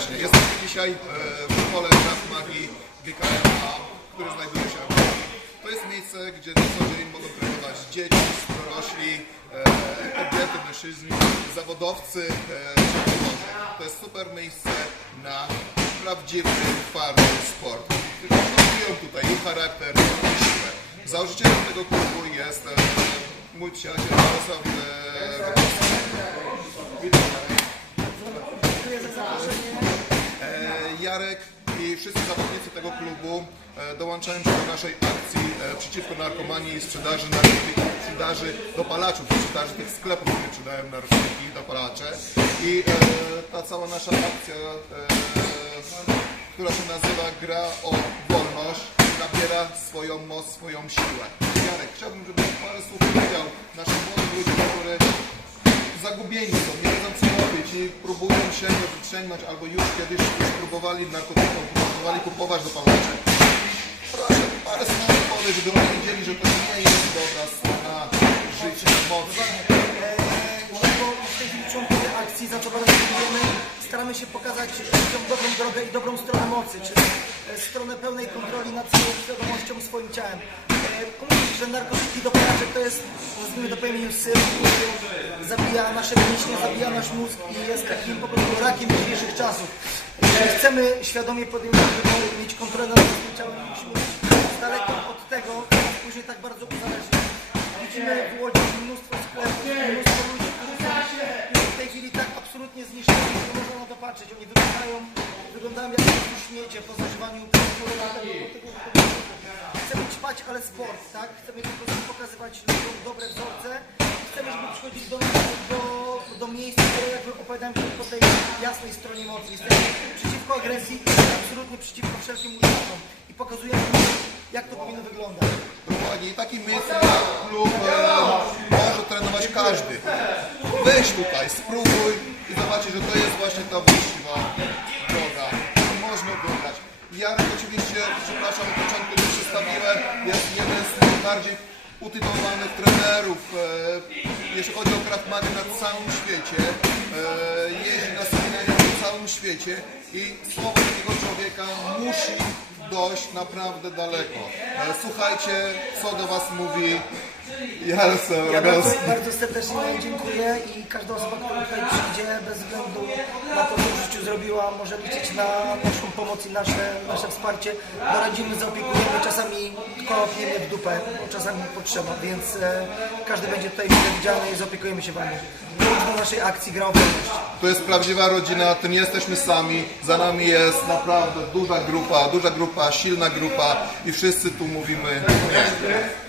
serdecznie. Jesteśmy dzisiaj w szkole Krav Magi GKMA, który znajduje się w Łodzi. To jest miejsce, gdzie na co dzień mogą trenować dzieci, dorośli, kobiety, mężczyźni, zawodowcy. To jest super miejsce na prawdziwy, twardy sport. Wykonują tutaj i charakter, i siłę. Założycielem tego klubu jest mój przyjaciel Jarosław. Jarek i wszyscy zawodnicy tego klubu dołączają się do naszej akcji przeciwko narkomanii i sprzedaży narkotyków, sprzedaży dopalaczów, sprzedaży tych sklepów, które sprzedają narkotyki i dopalacze. I ta cała nasza akcja, która się nazywa Gra o Wolność, nabiera swoją moc, swoją siłę. Jarek, chciałbym, żebyś parę słów powiedział naszym młodym ludziom, którzy zagubieni są, nie wiedzą co robić i próbują sięgnąć albo już kiedyś próbowali narkotyków, próbowali kupować dopalacze. Proszę, parę słów powiedz, żeby oni wiedzieli, że to nie jest dobra strona życia, mocy. W tej chwili członkowie akcji, za co bardzo dziękujemy, staramy się pokazać ludziom dobrą drogę i dobrą stronę mocy, czyli stronę pełnej kontroli nad swoją świadomością, swoim ciałem. Mówić, że narkotyki, dopalacze to jest, nazwijmy to po imieniu syf, który zabija nasze mięśnie, zabija nasz mózg i jest takim po prostu rakiem dzisiejszych czasów. Jeżeli chcemy świadomie podejmować wybory i mieć kontrolę nad swoim ciałem, musimy być z daleko od tego, co później tak bardzo uzależni. Widzimy w Łodzi mnóstwo sklepów, mnóstwo ludzi, którzy są w tej chwili tak absolutnie zniszczeni, że nie można na to patrzeć. Oni wyglądają jak śmiecie po zażywaniu tego. Chcemy ćpać, ale sport, tak? Chcemy po prostu pokazywać ludziom dobre wzorce. Chcemy, żeby przychodzić do miejsc, które jakby opowiadają po tej jasnej stronie mocy. Jesteśmy przeciwko agresji i absolutnie przeciwko wszelkim używkom. I pokazujemy, jak to powinno wyglądać. Dokładnie, i takim miejscem jak klub może trenować każdy. Weź tutaj, spróbuj i zobaczysz, że to jest właśnie ta właściwa droga. Można wygrać. Jarek oczywiście, przepraszam, na początku nie przedstawiłem, jest jeden z najbardziej utytułowanych trenerów, jeśli chodzi o Krav Maga na całym świecie. Jeździ na seminarium na całym świecie i słowo takiego człowieka musi dojść naprawdę daleko. Słuchajcie, co do was mówi Jarosław. Ja bardzo serdecznie dziękuję i każda osoba, która tutaj przyjdzie, bez względu na to, co w życiu zrobiła, może liczyć na naszą pomoc i nasze wsparcie. Doradzimy, zaopiekujemy, czasami kopniemy w dupę, bo czasami potrzeba, więc każdy będzie tutaj widziany i zaopiekujemy się wami. Dołącz do naszej akcji Gra o Wolność. To jest prawdziwa rodzina, tym nie jesteśmy sami, za nami jest naprawdę duża grupa, silna grupa i wszyscy tu mówimy nie.